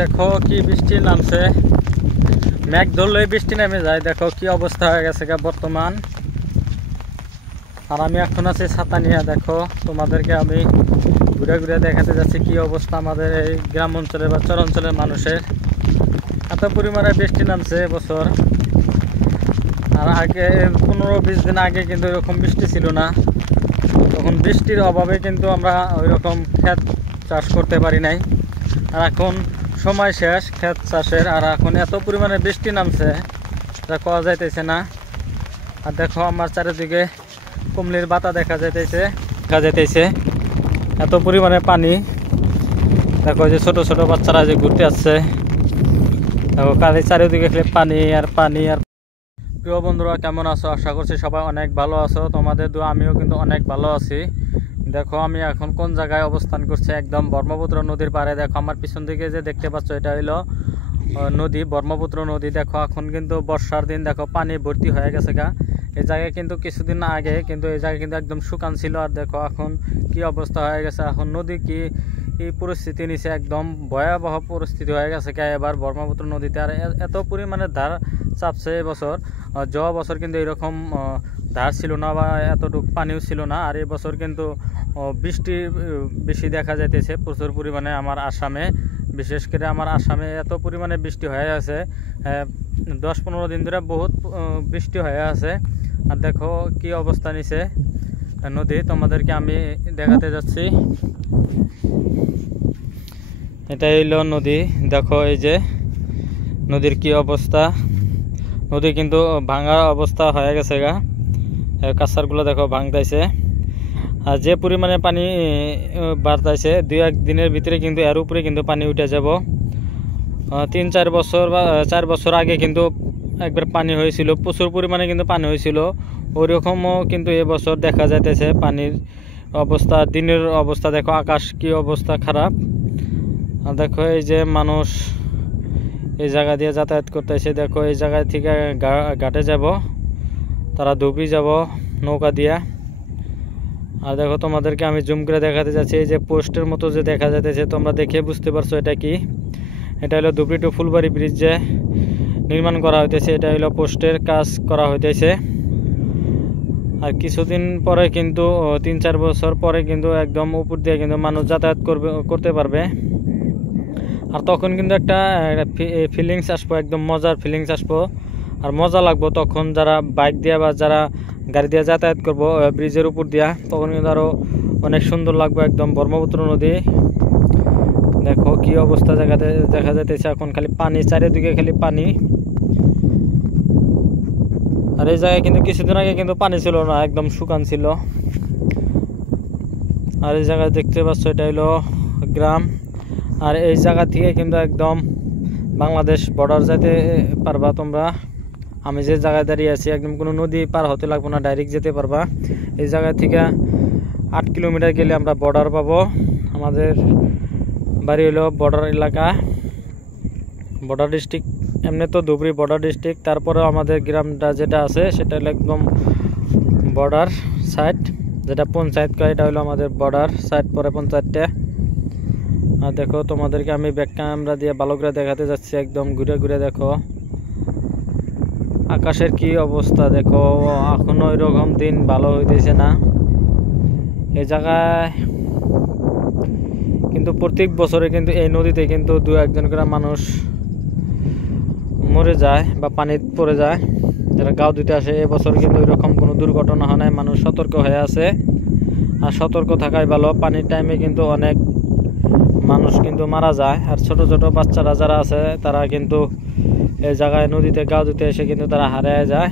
দেখো কি বৃষ্টি নামছে, মেঘ ধরলেই বৃষ্টি নেমে যায়। দেখো কি অবস্থা হয়ে গেছে বর্তমান। আর আমি এখন আছি ছাতা নিয়ে। দেখো তোমাদেরকে আমি ঘুরে ঘুরে দেখাতে যাচ্ছি কি অবস্থা আমাদের এই গ্রাম অঞ্চলের বা চর অঞ্চলের মানুষের। এত পরিমাণে বৃষ্টি নামছে এবছর। আর আগে 15-20 দিন আগে কিন্তু এরকম বৃষ্টি ছিল না। তখন বৃষ্টির অভাবে কিন্তু আমরা ওইরকম ক্ষেত চাষ করতে পারি নাই। আর এখন সময় শেষ ক্ষেত চাষের, আর এখন এত পরিমাণে বৃষ্টি নামছে যা কওয়া যাইতেছে না। আর দেখো আমার চারিদিকে কুমলির বাতা দেখা যাইতেছে এত পরিমাণে পানি। দেখো যে ছোট ছোট বাচ্চারা যে ঘুরতে আসছে, দেখো কালি চারিদিকে খালি পানি আর পানি। আর প্রিয় বন্ধুরা, কেমন আছো? আশা করছি সবাই অনেক ভালো আছো। তোমাদের দোয়া আমিও কিন্তু অনেক ভালো আছি। দেখো আমি এখন কোন জায়গায় অবস্থান করছি, একদম ব্রহ্মপুত্র নদীর পাড়ে। দেখো আমার পিছন দিকে যে দেখতে পাচ্ছ, এটা হইলো নদী, ব্রহ্মপুত্র নদী। দেখো এখন কিন্তু বর্ষার দিন, দেখো পানি ভর্তি হয়ে গেছে গা। এই জায়গায় কিন্তু কিছুদিন আগে কিন্তু এই জায়গায় কিন্তু একদম শুকান ছিল। আর দেখো এখন কি অবস্থা হয়ে গেছে। এখন নদী কি পরিস্থিতি নিচে, একদম ভয়াবহ পরিস্থিতি হয়ে গেছে এবার ব্রহ্মপুত্র নদীতে। আর এত পরিমাণে ধার চাপছে এবছর। যাওয়া বছর কিন্তু এরকম ধার ছিল না বা এতটুকু পানিও ছিল না। আর এই বছর কিন্তু বৃষ্টি বেশি দেখা যাইতেছে প্রচুর পরিমাণে আমার আসামে। বিশেষ করে আমার আসামে এত পরিমাণে বৃষ্টি হয়ে আছে, 10-15 দিন ধরে বহুত বৃষ্টি হয়ে আছে। আর দেখো কি অবস্থা নিছে নদী, তোমাদেরকে আমি দেখাতে যাচ্ছি। এটাই হইল নদী। দেখো এই যে নদীর কি অবস্থা। নদী কিন্তু ভাঙার অবস্থা হয়ে গেছে গা, কাছারগুলো দেখো ভাঙতেছে। আর যে পরিমাণে পানি বাড়তেছে, 2-1 দিনের ভিতরে কিন্তু এর উপরে কিন্তু পানি উঠে যাব। 3-4 বছর বা 4 বছর আগে কিন্তু একবার পানি হয়েছিল, প্রচুর পরিমাণে কিন্তু পানি হয়েছিল। ওইরকমও কিন্তু এবছর দেখা যাইতেছে পানির অবস্থা, দিনের অবস্থা। দেখো আকাশ কি অবস্থা খারাপ। আর দেখো এই যে মানুষ এই জায়গা দিয়ে যাতায়াত করতেছে। দেখো এই জায়গা থেকে ঘাটে যাব, তারা ডুবি যাব নৌকা দিয়া। আর দেখো তোমাদেরকে আমি জুম করে দেখাতে যাচ্ছি, এই যে পোস্টের মতো যে দেখা যাইতেছে, তোমরা দেখে বুঝতে পারছো এটা কি। এটা হলো ধুবড়ী টু ফুলবাড়ি ব্রিজ যে নির্মাণ করা হইতেছে, এটা হলো পোস্টের কাজ করা হইতেছে। আর কিছুদিন পরে কিন্তু 3-4 বছর পরে কিন্তু একদম উপর দিয়ে কিন্তু মানুষ যাতায়াত করতে পারবে। আর তখন কিন্তু একটা ফিলিংস আসবো, একদম মজার ফিলিংস আসবো আর মজা লাগবো তখন, যারা বাইক দিয়ে বা যারা গাড়ি দিয়ে যাতায়াত করবো ব্রিজের উপর দিয়া, তখন কিন্তু আরো অনেক সুন্দর লাগবে একদম ব্রহ্মপুত্র নদী। দেখো কি অবস্থা জায়গাতে দেখা যাইতেছে, এখন খালি পানি, চারিদিকে খালি পানি। আর এই জায়গায় কিন্তু কিছুদিন আগে কিন্তু পানি ছিল না, একদম শুকান ছিল। আর এই জায়গায় দেখতে পাচ্ছ এটা হলো গ্রাম। আর এই জায়গা থেকে কিন্তু একদম বাংলাদেশ বর্ডার যেতে পারবা তোমরা। আমি যে জায়গায় দাঁড়িয়ে আছি, একদম কোনো নদী পার হতে লাগবে না, ডাইরেক্ট যেতে পারবা। এই জায়গা থেকে 8 কিলোমিটার গেলে আমরা বর্ডার পাবো। আমাদের বাড়ি হলো বর্ডার এলাকা, বর্ডার ডিস্ট্রিক্ট। এমনি তো ধুবড়ী বর্ডার ডিস্ট্রিক্ট, তারপরেও আমাদের গ্রামটা যেটা আছে সেটা হলো একদম বর্ডার সাইড, যেটা পঞ্চায়েত কয়, এটা হলো আমাদের বর্ডার সাইড, পরে পঞ্চায়েতটা। আর দেখো তোমাদেরকে আমি ব্যাক ক্যামেরা দিয়ে ভালো করে দেখাতে যাচ্ছি, একদম ঘুরে ঘুরে। দেখো আকাশের কি অবস্থা, দেখো এখনো এরকম দিন ভালো হইতেছে না এই জায়গায়। কিন্তু প্রত্যেক বছরে কিন্তু এই নদীতে কিন্তু 2-1 জন করে মানুষ মরে যায় বা পানি পড়ে যায়, যারা গাঁও দিতে আসে। এবছর কিন্তু এরকম কোনো দুর্ঘটনা হয় নাই, মানুষ সতর্ক হয়ে আছে। আর সতর্ক থাকাই ভালো, পানির টাইমে কিন্তু অনেক মানুষ কিন্তু মারা যায়। আর ছোট ছোট বাচ্চারা যারা আছে, তারা কিন্তু এই জায়গায় নদীতে গাঁও দিতে এসে কিন্তু তারা হারিয়ে যায়।